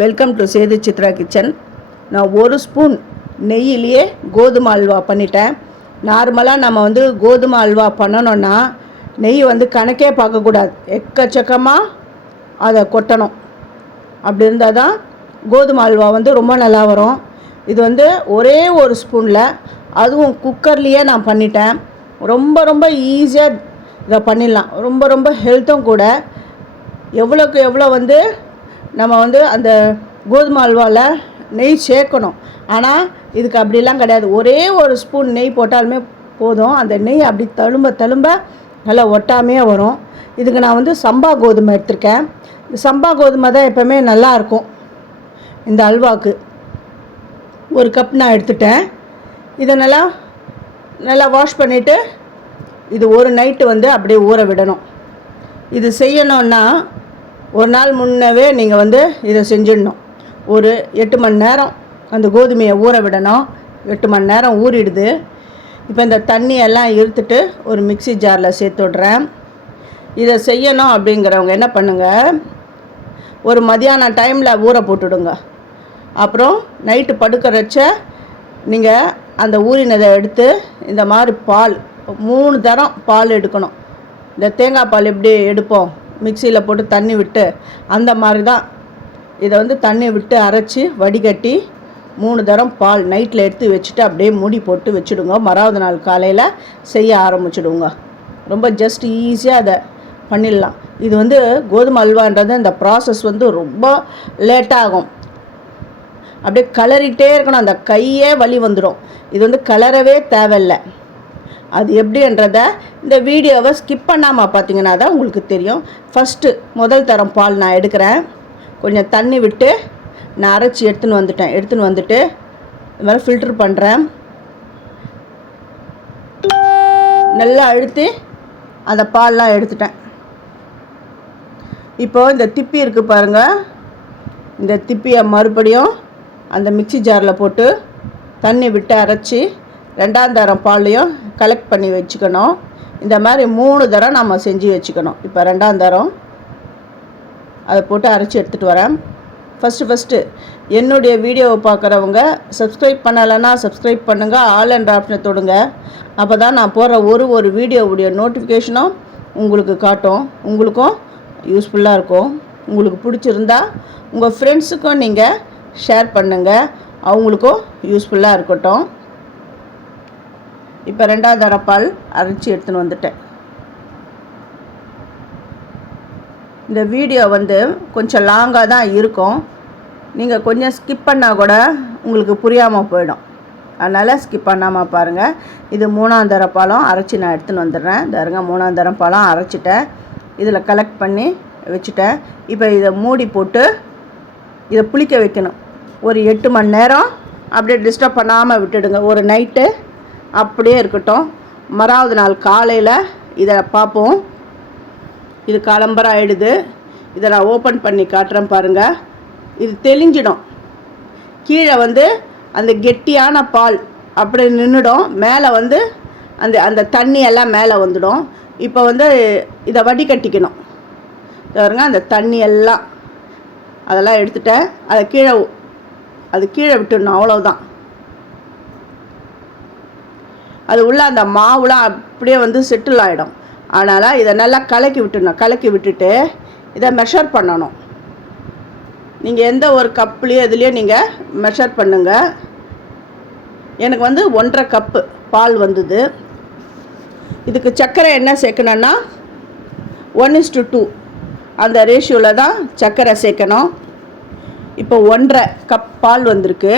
Welcome to Sethu Chitra kitchen நான் ஒரு spoon நெய்யிலேயே கோதுமை அல்வா பண்ணிட்டேன். நார்மலாக நம்ம வந்து கோதுமை அல்வா பண்ணணும்னா நெய் வந்து கணக்கே பார்க்கக்கூடாது. எக்கச்சக்கமாக அதை கொட்டணும். அப்படி இருந்தால் தான் கோதுமை அல்வா வந்து ரொம்ப நல்லா வரும். இது வந்து ஒரே ஒரு ஸ்பூனில் அதுவும் குக்கர்லேயே நான் பண்ணிட்டேன். ரொம்ப ரொம்ப ஈஸியாக இதை பண்ணிடலாம். ரொம்ப ரொம்ப ஹெல்த்தும் கூட. எவ்வளோக்கு எவ்வளோ வந்து நம்ம வந்து அந்த கோதுமை அல்வாவில் நெய் சேர்க்கணும். ஆனால் இதுக்கு அப்படிலாம் கிடையாது. ஒரே ஒரு ஸ்பூன் நெய் போட்டாலுமே போதும். அந்த நெய் அப்படி தழும்ப தழும்ப நல்லா ஒட்டாமையே வரும். இதுக்கு நான் வந்து சம்பா கோதுமை எடுத்திருக்கேன். சம்பா கோதுமை தான் எப்போவுமே நல்லாயிருக்கும் இந்த அல்வாவுக்கு ஒரு கப் நான் எடுத்துட்டேன். இதை நல்லா நல்லா வாஷ் பண்ணிவிட்டு இது ஒரு நைட்டு வந்து அப்படியே ஊற விடணும். இது செய்யணுன்னா ஒரு நாள் முன்னவே நீங்கள் வந்து இதை செஞ்சிடணும். ஒரு எட்டு மணி நேரம் அந்த கோதுமையை ஊற விடணும். எட்டு மணி நேரம் ஊறிடுது. இப்போ இந்த தண்ணியெல்லாம் இருத்துட்டு ஒரு மிக்ஸி ஜாரில் சேர்த்து விட்றேன். இதை செய்யணும் அப்படிங்கிறவங்க என்ன பண்ணுங்கள் ஒரு மதியானம் டைமில் ஊற போட்டுடுங்க. அப்புறம் நைட்டு படுக்கிறச்ச நீங்கள் அந்த ஊறினதை எடுத்து இந்த மாதிரி பால் மூணு தரம் பால் எடுக்கணும். இந்த தேங்காய் பால் எப்படி எடுப்போம்? மிக்சியில் போட்டு தண்ணி விட்டு அந்த மாதிரி தான் இதை வந்து தண்ணி விட்டு அரைச்சி வடிகட்டி மூணு தரம் பால் நைட்டில் எடுத்து வச்சுட்டு அப்படியே மூடி போட்டு வச்சுடுங்க. மறாவது நாள் காலையில் செய்ய ஆரம்பிச்சிடுங்க. ரொம்ப ஜஸ்ட் ஈஸியாக அதை பண்ணிடலாம். இது வந்து கோதுமை அல்வான்றது இந்த ப்ராசஸ் வந்து ரொம்ப லேட்டாகும் அப்படியே கலரிட்டே இருக்கணும். அந்த கையே வலி வந்துடும் இது வந்து கலரவே தேவையில்லை. அது எப்படின்றத இந்த வீடியோவை ஸ்கிப் பண்ணாமல் பார்த்தீங்கன்னா தான் உங்களுக்கு தெரியும். ஃபஸ்ட்டு முதல் தரம் பால் நான் எடுக்கிறேன். கொஞ்சம் தண்ணி விட்டு நான் அரைச்சி எடுத்துன்னு வந்துட்டேன். எடுத்துன்னு வந்துட்டு இது மாதிரி ஃபில்ட்ரு பண்ணுறேன் நல்லா அழுத்தி அந்த பால்லாம் எடுத்துட்டேன். இப்போது இந்த திப்பி இருக்குது பாருங்கள் இந்த திப்பியை மறுபடியும் அந்த மிக்ஸி ஜாரில் போட்டு தண்ணி விட்டு அரைச்சி ரெண்டாம் தரம் பால்லையும் கலெக்ட் பண்ணி வச்சுக்கணும். இந்த மாதிரி மூணு தரம் நம்ம செஞ்சு வச்சுக்கணும். இப்போ ரெண்டாம் தரம். அதை போட்டு அரைச்சி எடுத்துகிட்டு வரேன். ஃபஸ்ட்டு ஃபஸ்ட்டு என்னுடைய வீடியோவை பார்க்குறவங்க சப்ஸ்கிரைப் பண்ணலைன்னா சப்ஸ்கிரைப் பண்ணுங்கள் ஆல் அண்ட் ஆப்ஷனை தொடுங்க. அப்போ தான் நான் போடுற ஒரு ஒரு வீடியோவுடைய நோட்டிஃபிகேஷனும் உங்களுக்கு காட்டும். உங்களுக்கும் யூஸ்ஃபுல்லாக இருக்கும். உங்களுக்கு பிடிச்சிருந்தா உங்கள் ஃப்ரெண்ட்ஸுக்கும் நீங்கள் ஷேர் பண்ணுங்கள் அவங்களுக்கும் யூஸ்ஃபுல்லாக இருக்கட்டும். இப்போ ரெண்டாவது தடப்பால் அரைச்சி எடுத்துன்னு வந்துட்டேன். இந்த வீடியோ வந்து கொஞ்சம் லாங்காக தான் இருக்கும். நீங்கள் கொஞ்சம் ஸ்கிப் பண்ணால் கூட உங்களுக்கு புரியாமல் போயிடும். அதனால் ஸ்கிப் பண்ணாமல் பாருங்கள் இது மூணாந்தர பழம் அரைச்சி நான் எடுத்துன்னு வந்துடுறேன். தருங்க மூணாம் பழம் அரைச்சிட்டேன். இதில் கலெக்ட் பண்ணி வச்சுட்டேன். இப்போ இதை மூடி போட்டு இதை புளிக்க வைக்கணும். ஒரு எட்டு மணி நேரம் அப்படியே டிஸ்டர்ப் பண்ணாமல் விட்டுடுங்க. ஒரு நைட்டு அப்படியே இருக்கட்டும். மறாவது நாள் காலையில் இதை பார்ப்போம். இது காலம்பரம் ஆகிடுது இதை நான் ஓப்பன் பண்ணி காட்டுறேன் பாருங்கள் இது தெளிஞ்சிடும். கீழே வந்து அந்த கெட்டியான பால் அப்படி நின்றுடும் மேலே வந்து அந்த அந்த தண்ணி எல்லாம் மேலே வந்துடும். இப்போ வந்து இதை வடிகட்டிக்கணும். பாருங்க அந்த தண்ணி எல்லாம். அதெல்லாம் எடுத்துட்டேன். அதை கீழே அது கீழே விட்டுடணும் அவ்வளோதான் அது உள்ளே அந்த மாவுலாம் அப்படியே வந்து செட்டில் ஆகிடும் அதனால் இதை நல்லா கலக்கி விட்டுடணும். கலக்கி விட்டுட்டு இதை மெஷர் பண்ணணும். நீங்கள் எந்த ஒரு கப்லேயோ இதுலேயோ நீங்கள் மெஷர் பண்ணுங்கள் எனக்கு வந்து ஒன்றரை கப்பு பால் வந்தது. இதுக்கு சர்க்கரை என்ன சேர்க்கணுன்னா ஒன் இஸ் டு டூ அந்த ரேஷியோவில் தான் சர்க்கரை சேர்க்கணும். இப்போ ஒன்றரை கப் பால் வந்திருக்கு.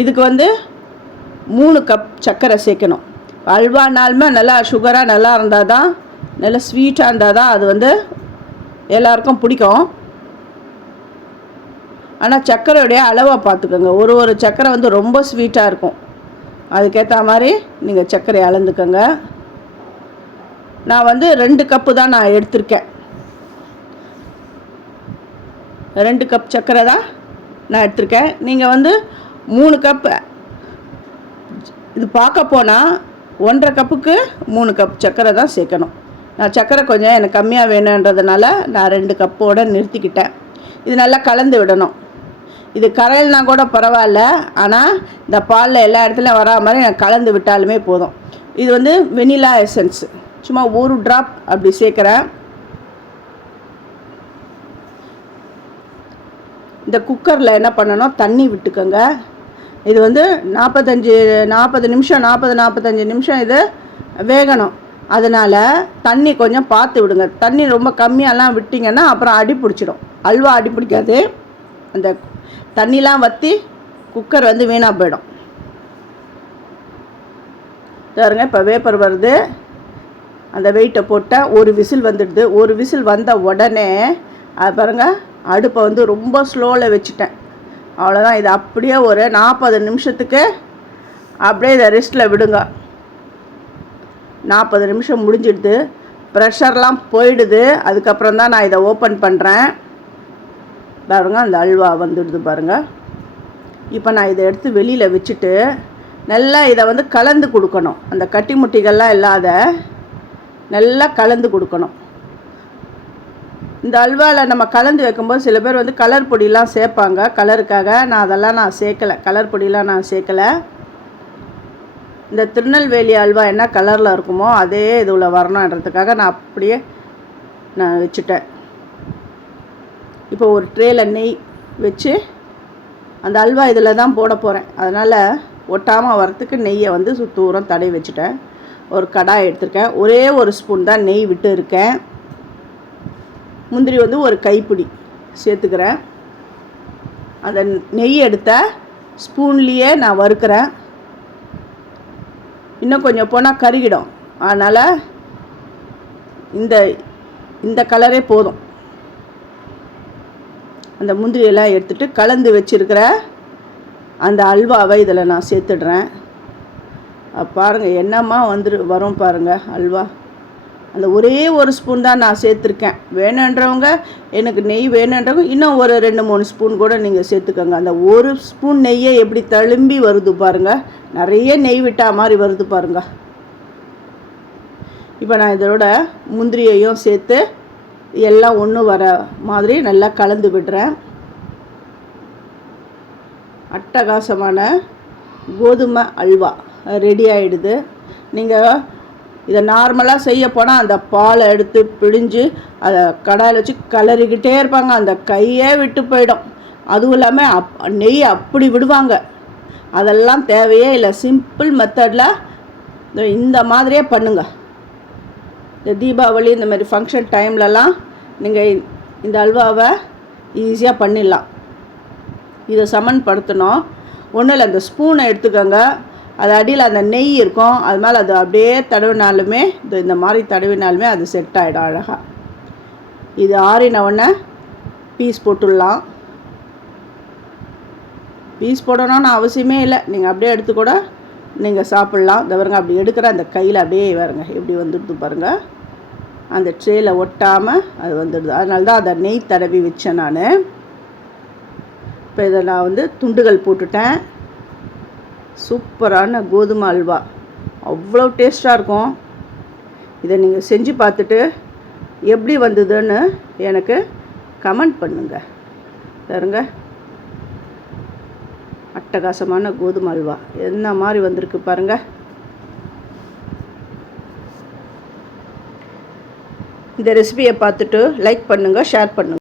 இதுக்கு வந்து மூணு கப் சர்க்கரை சேர்க்கணும். அல்வானாலுமே நல்லா சுகராக நல்லா இருந்தால் தான் நல்லா ஸ்வீட்டாக இருந்தால் தான் அது வந்து எல்லாருக்கும் பிடிக்கும். ஆனால் சர்க்கரையுடைய அளவை பார்த்துக்கோங்க. ஒரு ஒரு சர்க்கரை வந்து ரொம்ப ஸ்வீட்டாக இருக்கும். அதுக்கேற்ற மாதிரி நீங்கள் சர்க்கரையை அளந்துக்கோங்க. நான் வந்து ரெண்டு கப்பு தான் நான் எடுத்திருக்கேன். ரெண்டு கப் சர்க்கரை தான் நான் எடுத்திருக்கேன். நீங்கள் வந்து மூணு கப் இது பார்க்க போனால் ஒன்றரை கப்புக்கு மூணு கப் சர்க்கரை தான் சேர்க்கணும். நான் சர்க்கரை கொஞ்சம் எனக்கு கம்மியாக வேணுன்றதுனால நான் ரெண்டு கப்போடு நிறுத்திக்கிட்டேன். இது நல்லா கலந்து விடணும். இது கரையல்னா கூட பரவாயில்ல. ஆனால் இந்த பாலில் எல்லா இடத்துலையும் வரா மாதிரி நான் கலந்து விட்டாலுமே போதும். இது வந்து வெனிலா எசன்ஸ். சும்மா ஒரு ட்ராப் அப்படி சேர்க்குறேன். இந்த குக்கரில் என்ன பண்ணணும்? தண்ணி விட்டுக்கோங்க. இது வந்து நாற்பத்தஞ்சு நாற்பது நிமிஷம் நாற்பது நாற்பத்தஞ்சு நிமிஷம் இது வேகணும். அதனால் தண்ணி கொஞ்சம் பார்த்து விடுங்க. தண்ணி ரொம்ப கம்மியாலாம் விட்டிங்கன்னா அப்புறம் அடி பிடிச்சிடும். அல்வா அடி பிடிக்காது. அந்த தண்ணிலாம் வற்றி குக்கர் வந்து வீணாக போயிடும். பாருங்க இப்போ வேப்பர் வருது. அந்த வெயிட்டை போட்டால் ஒரு விசில் வந்துடுது. ஒரு விசில் வந்த உடனே அது பாருங்க அடுப்பை வந்து ரொம்ப ஸ்லோவில் வச்சுட்டேன். அவ்வளோதான் இது அப்படியே ஒரு நாற்பது நிமிஷத்துக்கு அப்படியே இதை ரெஸ்ட்டில் விடுங்க. நாற்பது நிமிஷம் முடிஞ்சிடுது. ப்ரெஷர்லாம் போயிடுது. அதுக்கப்புறம் தான் நான் இதை ஓப்பன் பண்ணுறேன் பாருங்க அந்த அல்வா வந்துடுது பாருங்கள் இப்போ நான் இதை எடுத்து வெளியில் வச்சுட்டு நல்லா இதை வந்து கலந்து கொடுக்கணும். அந்த கட்டி முட்டிகள்லாம் இல்லாத நல்லா கலந்து கொடுக்கணும். இந்த அல்வாவில் நம்ம கலந்து வைக்கும்போது சில பேர் வந்து கலர் பொடியெலாம் சேர்ப்பாங்க. கலருக்காக நான் அதெல்லாம் நான் சேர்க்கலை. கலர் பொடியெலாம் நான் சேர்க்கலை. இந்த திருநெல்வேலி அல்வா என்ன கலரில் இருக்குமோ அதே இதில் வரணுன்றதுக்காக நான் அப்படியே நான் வச்சுட்டேன். இப்போ ஒரு ட்ரேல நெய் வச்சு அந்த அல்வா இதில் தான் போட போகிறேன் அதனால் ஒட்டாமல் வரத்துக்கு நெய்யை வந்து சுத்தூரம் தடவி வச்சுட்டேன். ஒரு கடாய் எடுத்திருக்கேன். ஒரே ஒரு ஸ்பூன் தான் நெய் விட்டு இருக்கேன். முந்திரி வந்து ஒரு கைப்பிடி சேர்த்துக்கிறேன். அந்த நெய் எடுத்த ஸ்பூன்லேயே நான் வறுக்கிறேன். இன்னும் கொஞ்சம் போனால் கருகிடும். அதனால் இந்த இந்த கலரே போதும். அந்த முந்திரியெல்லாம் எடுத்துகிட்டு கலந்து வச்சுருக்கிற அந்த அல்வாவை இதில் நான் சேர்த்துடுறேன். பாருங்கள் என்னம்மா வந்துரு வரும் பாருங்கள் அல்வா. அந்த ஒரே ஒரு ஸ்பூன் தான் நான் சேர்த்துருக்கேன். வேணுன்றவங்க எனக்கு நெய் வேணுன்றவங்க இன்னும் ஒரு ரெண்டு மூணு ஸ்பூன் கூட நீங்கள் சேர்த்துக்கோங்க. அந்த ஒரு ஸ்பூன் நெய்யை எப்படி தழும்பி வருது பாருங்கள் நிறைய நெய் விட்டா மாதிரி வருது பாருங்கள் இப்போ நான் இதோட முந்திரியையும் சேர்த்து எல்லாம் ஒன்று வர மாதிரி நல்லா கலந்து விடுறேன். அட்டகாசமான கோதுமை அல்வா ரெடி ஆகிடுது நீங்கள் இதை நார்மலாக செய்ய போனால் அந்த பாலை எடுத்து பிழிஞ்சு அதை கடாயில் வச்சு கலரிக்கிட்டே இருப்பாங்க. அந்த கையே விட்டு போயிடும். அதுவும் இல்லாமல் அப் நெய் அப்படி விடுவாங்க. அதெல்லாம் தேவையே இல்லை. சிம்பிள் மெத்தடில் இந்த மாதிரியே பண்ணுங்கள் இந்த தீபாவளி இந்த மாதிரி ஃபங்க்ஷன் டைம்லலாம் நீங்கள் இந்த அல்வாவை ஈஸியாக பண்ணிடலாம். இதை சமன்படுத்தணும். ஒன்றும் இல்லை அந்த ஸ்பூனை எடுத்துக்கோங்க. அது அடியில் அந்த நெய் இருக்கும். அது மேலே அது அப்படியே தடவினாலுமே இது இந்த மாதிரி தடவினாலுமே அது செட் ஆகிடும் அழகாக இது ஆறின உடனே பீஸ் போட்டுடலாம். பீஸ் போடணும்னு அவசியமே இல்லை. நீங்கள் அப்படியே எடுத்து கூட நீங்கள் சாப்பிட்லாம். இந்த பாருங்க அப்படி எடுக்கிற அந்த கையில் அப்படியே வருங்க எப்படி வந்துடுது பாருங்கள் அந்த ட்ரேயில் ஒட்டாமல் அது வந்துடுது. அதனால தான் அதை நெய் தடவி வச்சேன் நான். இப்போ இதை நான் வந்து துண்டுகள் போட்டுட்டேன். சூப்பரான கோதுமை அல்வா. அவ்வளோ டேஸ்ட்டாக இருக்கும். இதை நீங்கள் செஞ்சு பார்த்துட்டு எப்படி வந்ததுன்னு எனக்கு கமெண்ட் பண்ணுங்க. பாருங்க. அட்டகாசமான கோதுமை அல்வா. என்ன மாதிரி வந்திருக்கு பாருங்க. இந்த ரெசிபியை பார்த்துட்டு லைக் பண்ணுங்கள் ஷேர் பண்ணுங்கள்